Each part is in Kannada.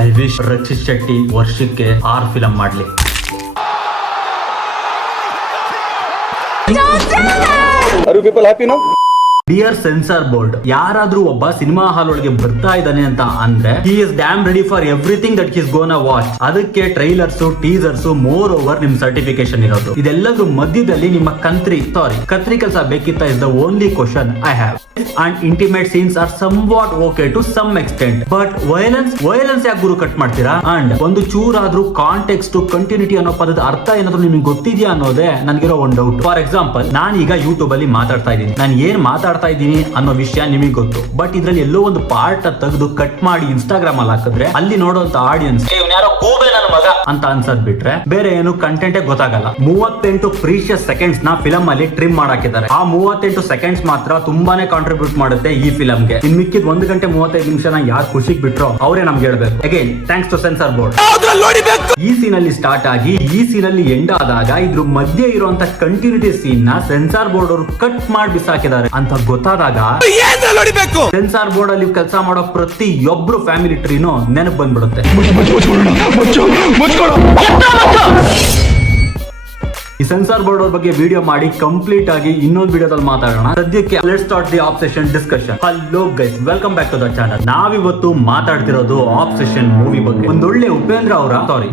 ಐ ವಿಶ್ ರಕ್ಷಿತ್ ಶೆಟ್ಟಿ ವರ್ಷಕ್ಕೆ 6 ಫಿಲಂ ಮಾಡ್ಲಿ. Are you people happy now? Dear censor board, ಯಾರಾದ್ರೂ ಒಬ್ಬ ಸಿನಿಮಾ ಹಾಲ್ ಒಳಗೆ ಬರ್ತಾ ಇದ್ದಾನೆ ಅಂತ ಅಂದ್ರೆ he is damn ready for everything that is gonna watch. ಅದಕ್ಕೆ ಟ್ರೈಲರ್ಸ್, ಟೀಸರ್ಸ್, ಮೋರ್ ಓವರ್ ನಿಮ್ ಸರ್ಟಿಫಿಕೇಶನ್ ಇರೋದು. ಇದೆಲ್ಲದ್ರ ಮಧ್ಯದಲ್ಲಿ ನಿಮ್ಮ ಕತ್ರಿ ಕೆಲಸ ಬೇಕಿತ್ತ is the only question I have. And intimate scenes are somewhat okay to some extent, but violence ಯಾಕೆ ಗುರು ಕಟ್ ಮಾಡ್ತೀರಾ? ಅಂಡ್ ಒಂದು ಚೂರಾದ್ರೂ ಕಾಂಟೆಕ್ಸ್ಟ್, ಕಂಟಿನ್ಯೂಟಿ ಅನ್ನೋ ಪದದ ಅರ್ಥ ಏನಾದ್ರು ನಿಮ್ಗೆ ಗೊತ್ತಿದ್ಯಾ ಅನ್ನೋದೇ ನನ್ಗಿರೋ ಒಂದು ಡೌಟ್. ಫಾರ್ ಎಕ್ಸಾಂಪಲ್, ನಾನೀಗ ಯೂಟ್ಯೂಬ್ ಅಲ್ಲಿ ಮಾತಾಡ್ತಾ ಇದ್ದೀನಿ, ನಾನು ಏನ್ ಮಾತಾಡ್ತಾ ಇದ್ದೀನಿ ಅನ್ನೋ ವಿಷಯ ನಿಮಗೆ ಗೊತ್ತು, ಬಟ್ ಇದ್ರಲ್ಲಿ ಎಲ್ಲೋ ಒಂದು ಪಾರ್ಟ್ ತೆಗೆದು ಕಟ್ ಮಾಡಿ ಇನ್ಸ್ಟಾಗ್ರಾಮ್ ಅಲ್ಲಿ ಹಾಕಿದ್ರೆ ಅಲ್ಲಿ ನೋಡುವಂತ ಆಡಿಯನ್ಸ್ ಅಂತ ಅನ್ಸದ್ ಬಿಟ್ರೆ ಬೇರೆ ಏನು ಕಂಟೆಂಟ್ ಗೊತ್ತಾಗಲ್ಲ. 38 ಪ್ರೀಶಿಯಸ್ ಸೆಕೆಂಡ್ಸ್ ನ ಫಿಲಂ ಅಲ್ಲಿ ಟ್ರಿಮ್ ಮಾಡಾಕಿದ್ದಾರೆ. ಆ 38 ಸೆಕೆಂಡ್ಸ್ ಮಾತ್ರ ತುಂಬಾನೇ ಕಾಂಟ್ರಿಬ್ಯೂಟ್ ಮಾಡುತ್ತೆ ಈ ಫಿಲಂಗೆ. ಇನ್ ಮಿಕ್ಕಿದ 1 ಗಂಟೆ 35 ನಿಮಿಷನ ಯಾರು ಖುಷಿಗೆ ಬಿಟ್ರೋ ಅವರೇ ನಮ್ಗೆ ಹೇಳ್ಬೇಕು. Again thanks to censor board. ಈ ಸೀನ್ ಅಲ್ಲಿ ಸ್ಟಾರ್ಟ್ ಆಗಿ ಈ ಸೀನ್ ಅಲ್ಲಿ ಎಂಡ್ ಆದಾಗ ಇದ್ರ ಮಧ್ಯೆ ಇರುವಂತ ಕಂಟಿನ್ಯೂಟಿ ಸೀನ್ ನ ಸೆನ್ಸಾರ್ ಬೋರ್ಡ್ ಅವರು ಕಟ್ ಮಾಡಿ ಬಿಸಾಕಿದ್ದಾರೆ ಅಂತ ಗೊತ್ತಾದಾಗ ಸೆನ್ಸಾರ್ ಬೋರ್ಡ್ ಅಲ್ಲಿ ಕೆಲಸ ಮಾಡೋ ಪ್ರತಿಯೊಬ್ರು ಫ್ಯಾಮಿಲಿ ಟ್ರೀನು ನೆನಪು ಬಂದ್ಬಿಡುತ್ತೆ. ಈ ಸೆನ್ಸಾರ್ ಬೋರ್ಡ್ ಅವ್ರ ಬಗ್ಗೆ ವಿಡಿಯೋ ಮಾಡಿ ಕಂಪ್ಲೀಟ್ ಆಗಿ ಇನ್ನೊಂದು ವಿಡಿಯೋದಲ್ಲಿ ಮಾತಾಡೋಣ. ಸದ್ಯಕ್ಕೆ let's start the obsession discussion. Hello guys, welcome back to the channel. ನಾವಿವತ್ತು ಮಾತಾಡ್ತಿರೋದು ಆಬ್ಸೆಷನ್ ಮೂವಿ ಬಗ್ಗೆ. ಒಂದೊಳ್ಳೆ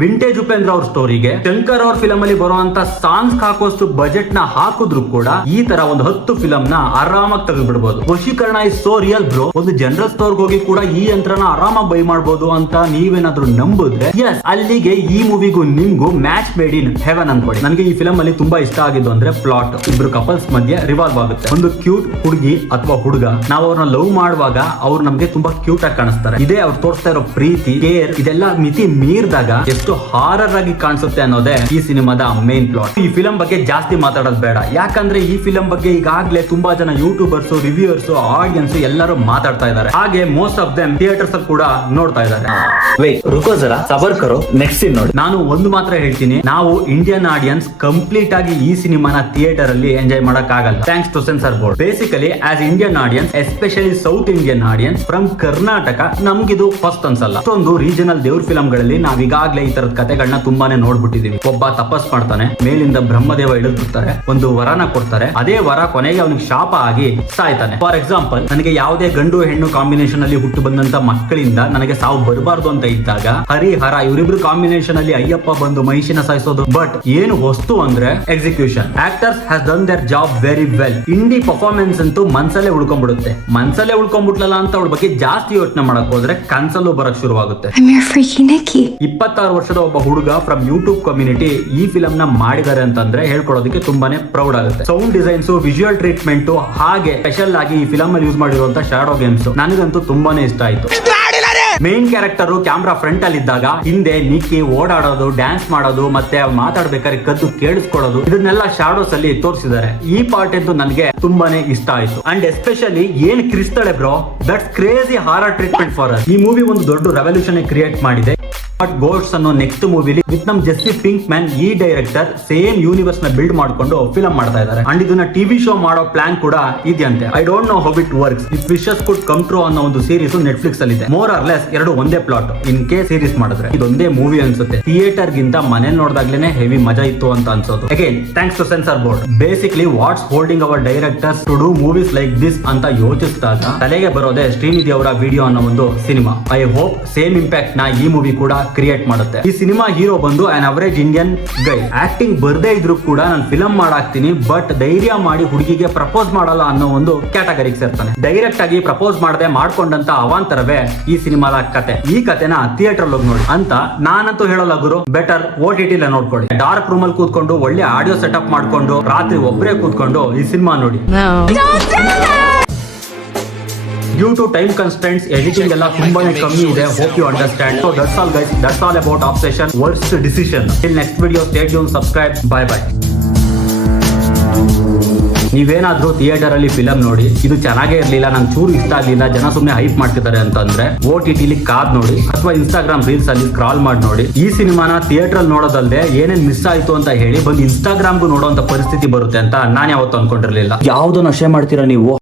ವಿಂಟೇಜ್ ಉಪೇಂದ್ರ ಅವ್ರ ಸ್ಟೋರಿಗೆ ಶಂಕರ್ ಅವ್ರ ಫಿಲಂ ಅಲ್ಲಿ ಬರುವಂತ ಸಾಂಗ್ಸ್ ಹಾಕೋಷ್ಟು ಬಜೆಟ್ ನ ಹಾಕಿದ್ರು ಕೂಡ ಈ ತರ ಒಂದು 10 ಫಿಲಂ ನ ಆರಾಮಾಗಿ ತೆಗೆದ್ಬಿಡಬಹುದು. ವಶೀಕರಣ ಇಸ್ ಸೋ ರಿಯಲ್ ಬ್ರೋ. ಒಂದು ಜನರಲ್ ಸ್ಟೋರ್ ಹೋಗಿ ಕೂಡ ಈ ಯಂತ್ರನ ಆರಾಮಾಗಿ ಬೈ ಮಾಡಬಹುದು ಅಂತ ನೀವೇನಾದ್ರೂ ನಂಬಿದ್ರೆ ಎಸ್, ಅಲ್ಲಿಗೆ ಈ ಮೂವಿಗೂ ನಿಮ್ಗೂ ಮ್ಯಾಚ್ ಮೇಡ್ ಇನ್ ಹೆವನ್ ಅನ್ಕೊಳ್ಳಿ. ನನಗೆ ಈ ಫಿಲಂ ಅಲ್ಲಿ ತುಂಬಾ ಇಷ್ಟ ಆಗಿದ್ದು ಅಂದ್ರೆ ಪ್ಲಾಟ್. ಇಬ್ರು ಕಪಲ್ಸ್ ಮಧ್ಯೆ ರಿವಾಲ್ವ್ ಆಗುತ್ತೆ. ಒಂದು ಕ್ಯೂಟ್ ಹುಡುಗಿ ಅಥವಾ ಹುಡುಗ, ನಾವು ಅವ್ರನ್ನ ಲವ್ ಮಾಡುವಾಗ ಅವ್ರು ನಮ್ಗೆ ತುಂಬಾ ಕ್ಯೂಟ್ ಆಗಿ ಕಾಣಿಸ್ತಾರೆ. ಇದೇ ಅವ್ರು ತೋರಿಸ್ತಾ ಇರೋ ಪ್ರೀತಿ, ಕೇರ್, ಇದೆಲ್ಲ ಮಿತಿ ಮೀರಿದಾಗ ಎಷ್ಟು ಹಾರರ್ ಆಗಿ ಕಾಣಿಸುತ್ತೆ ಅನ್ನೋದೇ ಈ ಸಿನಿಮಾದ ಮೇನ್ ಪ್ಲಾಟ್. ಈ ಫಿಲಂ ಬಗ್ಗೆ ಜಾಸ್ತಿ ಮಾತಾಡೋದು ಬೇಡ, ಯಾಕಂದ್ರೆ ಈ ಫಿಲಂ ಬಗ್ಗೆ ಈಗಾಗಲೇ ತುಂಬಾ ಜನ ಯೂಟ್ಯೂಬರ್ಸ್, ರಿವ್ಯೂವರ್ಸ್, ಆಡಿಯನ್ಸ್ ಎಲ್ಲರೂ ಮಾತಾಡ್ತಾ ಇದ್ದಾರೆ. ಹಾಗೆ ಮೋಸ್ಟ್ ಆಫ್ ದೆಮ್ ಥಿಯೇಟರ್ಸ್ ಅಲ್ಲಿ ಕೂಡ ನೋಡ್ತಾ ಇದ್ದಾರೆ. ನೆಕ್ಸ್ಟ್ ಸೀನ್ ನೋಡಿ. ನಾನು ಒಂದು ಮಾತ್ರ ಹೇಳ್ತೀನಿ, ನಾವು ಇಂಡಿಯನ್ ಆಡಿಯನ್ಸ್ ಕಂಪ್ಲೀಟ್ ಆಗಿ ಈ ಸಿನಿಮಾನ ಥಿಯೇಟರ್ ಅಲ್ಲಿ ಎಂಜಾಯ್ ಮಾಡಕ್ ಆಗಲ್ಲ, thanks to censor board. Basically as Indian audience, especially South Indian audience from Karnataka, ನಮ್ಗಿದು ಫಸ್ಟ್ ಅನ್ಸಲ್ಲ. ಅಷ್ಟೊಂದು ರೀಜನಲ್ ದೇವ್ರ ಫಿಲಂಗಳಲ್ಲಿ ನಾವೀಗಾಗ್ಲೇ ಈ ತರದ ಕಥೆಗಳನ್ನ ತುಂಬಾನೇ ನೋಡ್ಬಿಟ್ಟಿದೀವಿ. ಒಬ್ಬ ತಪಸ್ ಮಾಡ್ತಾನೆ, ಮೇಲಿಂದ ಬ್ರಹ್ಮದೇವ ಇಳಿದು ಬಿಡ್ತಾರೆ, ಒಂದು ವರನ ಕೊಡ್ತಾರೆ, ಅದೇ ವರ ಕೊನೆಗೆ ಅವನಿಗೆ ಶಾಪ ಆಗಿ ಸಾಯ್ತಾನೆ. ಫಾರ್ ಎಕ್ಸಾಂಪಲ್, ನನಗೆ ಯಾವುದೇ ಗಂಡು ಹೆಣ್ಣು ಕಾಂಬಿನೇಷನ್ ಅಲ್ಲಿ ಹುಟ್ಟು ಬಂದಂತ ಮಕ್ಕಳಿಂದ ನನಗೆ ಸಾವು ಬರಬಾರ್ದು ಅಂತ ಇದ್ದಾಗ ಹರಿಹರ ಇವರಿಬ್ರು ಕಾಂಬಿನೇಷನ್ ಅಲ್ಲಿ ಅಯ್ಯಪ್ಪ ಬಂದು ಮಹಿಷಿನ ಸಾಯಿಸೋದು. ಬಟ್ ಏನು ವಸ್ತು ಅಂದ್ರೆ execution. Actors has done their job very well. ಇಂಡಿ ಪರ್ಫಾರ್ಮೆನ್ಸ್ ಅಂತೂ ಮನ್ಸಲ್ಲೇ ಉಳ್ಕೊಂಡ್ಬಿಟ್ಲಲ್ಲ ಅಂತ ಅವಳ ಬಗ್ಗೆ ಜಾಸ್ತಿ ಯೋಚನೆ ಮಾಡಕ್ ಹೋದ್ರೆ ಕನ್ಸಲ್ಲೂ ಬರಕ್ ಶುರುವಾಗುತ್ತೆ. 26 ವರ್ಷದ ಒಬ್ಬ ಹುಡುಗ ಫ್ರಮ್ ಯೂಟ್ಯೂಬ್ ಕಮ್ಯುನಿಟಿ ಈ ಫಿಲಂ ನ ಮಾಡಿದ್ದಾರೆ ಅಂತಂದ್ರೆ ಹೇಳ್ಕೊಡೋದಕ್ಕೆ ತುಂಬಾನೇ ಪ್ರೌಡ್ ಆಗುತ್ತೆ. ಸೌಂಡ್ ಡಿಸೈನ್ಸ್, ವಿಜುವಲ್ ಟ್ರೀಟ್ಮೆಂಟ್, ಹಾಗೆ ಸ್ಪೆಷಲ್ ಆಗಿ ಈ ಫಿಲಂ ಅಲ್ಲಿ ಯೂಸ್ ಮಾಡಿರುವಂತ ಶಾಡೋ ಗೇಮ್ಸ್ ನನಗಂತೂ ತುಂಬಾನೇ ಇಷ್ಟ ಆಯ್ತು. ಮೇನ್ ಕ್ಯಾರೆಕ್ಟರ್ ಕ್ಯಾಮ್ರಾ ಫ್ರಂಟ್ ಅಲ್ಲಿ ಇದ್ದಾಗ ಹಿಂದೆ ನಿಕ್ಕಿ ಓಡಾಡೋದು, ಡ್ಯಾನ್ಸ್ ಮಾಡೋದು, ಮತ್ತೆ ಮಾತಾಡ್ಬೇಕಾದ್ರೆ ಕದ್ದು ಕೇಳಿಸ್ಕೊಳ್ಳೋದು, ಇದನ್ನೆಲ್ಲ ಶಾಡೋಸ್ ಅಲ್ಲಿ ತೋರಿಸಿದ್ದಾರೆ. ಈ ಪಾರ್ಟ್ ಅಂತೂ ನನಗೆ ತುಂಬಾನೇ ಇಷ್ಟ ಆಯ್ತು. ಅಂಡ್ ಎಸ್ಪೆಷಲಿ ಏನ್ ಕ್ರಿಸ್ತಾಳೆ bro, that's crazy horror treatment for us. ಈ ಮೂವಿ ಒಂದು ದೊಡ್ಡ ರೆವಲ್ಯೂಷನ್ ಕ್ರಿಯೇಟ್ ಮಾಡಿದೆ. ಬಟ್ ಗೋಡ್ಸ್ ಅನ್ನೋ ನೆಕ್ಸ್ಟ್ ಮೂವಿಲಿ ವಿತ್ ನಮ್ ಜೆಸ್ಸಿ ಪಿಂಕ್ ಮ್ಯಾನ್ ಈ ಡೈರೆಕ್ಟರ್ ಸೇಮ್ ಯೂನಿವರ್ಸ್ ನ ಬಿಲ್ಡ್ ಮಾಡ್ಕೊಂಡು ಫಿಲಂ ಮಾಡ್ತಾ ಇದ್ದಾರೆ. ಅಂಡ್ ಇದನ್ನ ಟಿವಿ ಶೋ ಮಾಡೋ ಪ್ಲಾನ್ ಕೂಡ ಇದೆಯಂತೆ. I don't know how it works. If wishes could come true ಅನ್ನೋ ಒಂದು ಸೀರೀಸ್ ನೆಟ್ಫ್ಲಿಕ್ಸ್ ಅಲ್ಲಿ ಇದೆ. ಮೋರ್ ಆರ್ ಲೆಸ್ ಎರಡು ಒಂದೇ ಪ್ಲಾಟ್. ಇನ್ ಕೇಸ್ ಸೀರೀಸ್ ಮಾಡಿದ್ರೆ ಇದೊಂದೇ ಮೂವಿ ಅನ್ಸುತ್ತೆ. ಥಿಯೇಟರ್ ಗಿಂತ ಮನೇಲಿ ನೋಡಿದಾಗ್ಲೇನೆ ಹೆವಿ ಮಜಾ ಇತ್ತು ಅಂತ ಅನ್ಸೋದು. Again thanks to censor board. Basically what's holding our directors to do movies like this ಅಂತ ಯೋಚಿಸಿದಾಗ ತಲೆಗೆ ಬರೋದೇ ಶ್ರೀನಿಧಿ ಅವರ ವಿಡಿಯೋ ಅನ್ನೋ ಒಂದು cinema. I hope same impact ನ ಈ ಮೂವಿ ಕೂಡ ಕ್ರಿಯೇಟ್ ಮಾಡುತ್ತೆ. ಈ ಸಿನಿಮಾ ಹೀರೋ ಬಂದು an average Indian guy. Acting ಬರ್ದೇ ಇದ್ರು ಕೂಡ ನಾನು ಫಿಲಂ ಮಾಡಾಕ್ತೀನಿ, ಬಟ್ ಧೈರ್ಯ ಮಾಡಿ ಹುಡುಗಿಗೆ ಪ್ರಪೋಸ್ ಮಾಡಲ್ಲ ಅನ್ನೋ ಒಂದು ಕ್ಯಾಟಗರಿಗೆ ಸೇರ್ತಾನೆ. ಡೈರೆಕ್ಟ್ ಆಗಿ ಪ್ರಪೋಸ್ ಮಾಡದೆ ಮಾಡ್ಕೊಂಡಂತ ಅವಾಂತರವೇ ಈ ಸಿನಿಮಾದ ಕತೆ. ಈ ಕತೆನ ಥಿಯೇಟರ್ ಹೋಗಿ ನೋಡಿ ಅಂತ ನಾನಂತೂ ಹೇಳಲ್ಲ ಗುರು. ಬೆಟರ್ OTT ನೋಡ್ಕೊಳ್ಳಿ. ಡಾರ್ಕ್ ರೂಮ್ ಅಲ್ಲಿ ಕೂತ್ಕೊಂಡು ಒಳ್ಳೆ ಆಡಿಯೋ ಸೆಟಪ್ ಮಾಡ್ಕೊಂಡು ರಾತ್ರಿ ಒಬ್ಬರೇ ಕೂತ್ಕೊಂಡು ಈ ಸಿನಿಮಾ ನೋಡಿ. Due to time constraints, editing ಎಲ್ಲ ತುಂಬಾನೇ ಕಮ್ಮಿ ಇದೆ. Hope you understand. So that's all guys. That's all about Obsession. Worst decision. Till next video, stay tuned, subscribe. Bye bye. ನೀವೇನಾದ್ರೂ ಥಿಯೇಟರ್ ಅಲ್ಲಿ ಫಿಲಂ ನೋಡಿ ಇದು ಚೆನ್ನಾಗೇ ಇರ್ಲಿಲ್ಲ, ನಂಗೆ ಚೂರು ಇಷ್ಟ ಆಗ್ಲಿಲ್ಲ, ಜನ ಸುಮ್ನೆ ಹೈಪ್ ಮಾಡ್ತಿದ್ದಾರೆ ಅಂತಂದ್ರೆ OTT ಕಾದ್ ನೋಡಿ ಅಥವಾ ಇನ್ಸ್ಟಾಗ್ರಾಮ್ ರೀಲ್ಸ್ ಅಲ್ಲಿ ಸ್ಕ್ರಾಲ್ ಮಾಡಿ ನೋಡಿ. ಈ ಸಿನಿಮಾನ ಥಿಯೇಟರ್ ಅಲ್ಲಿ ನೋಡೋದಲ್ಲದೆ ಏನೇನ್ ಮಿಸ್ ಆಯ್ತು ಅಂತ ಹೇಳಿ ಬಂದು ಇನ್ಸ್ಟಾಗ್ರಾಮ್ಗೂ ನೋಡೋಂತ ಪರಿಸ್ಥಿತಿ ಬರುತ್ತೆ ಅಂತ ನಾನು ಯಾವತ್ತೂ ಅನ್ಕೊಂಡಿರ್ಲಿಲ್ಲ. ಯಾವ್ದು ನಶೆ ಮಾಡ್ತೀರಾ ನೀವು?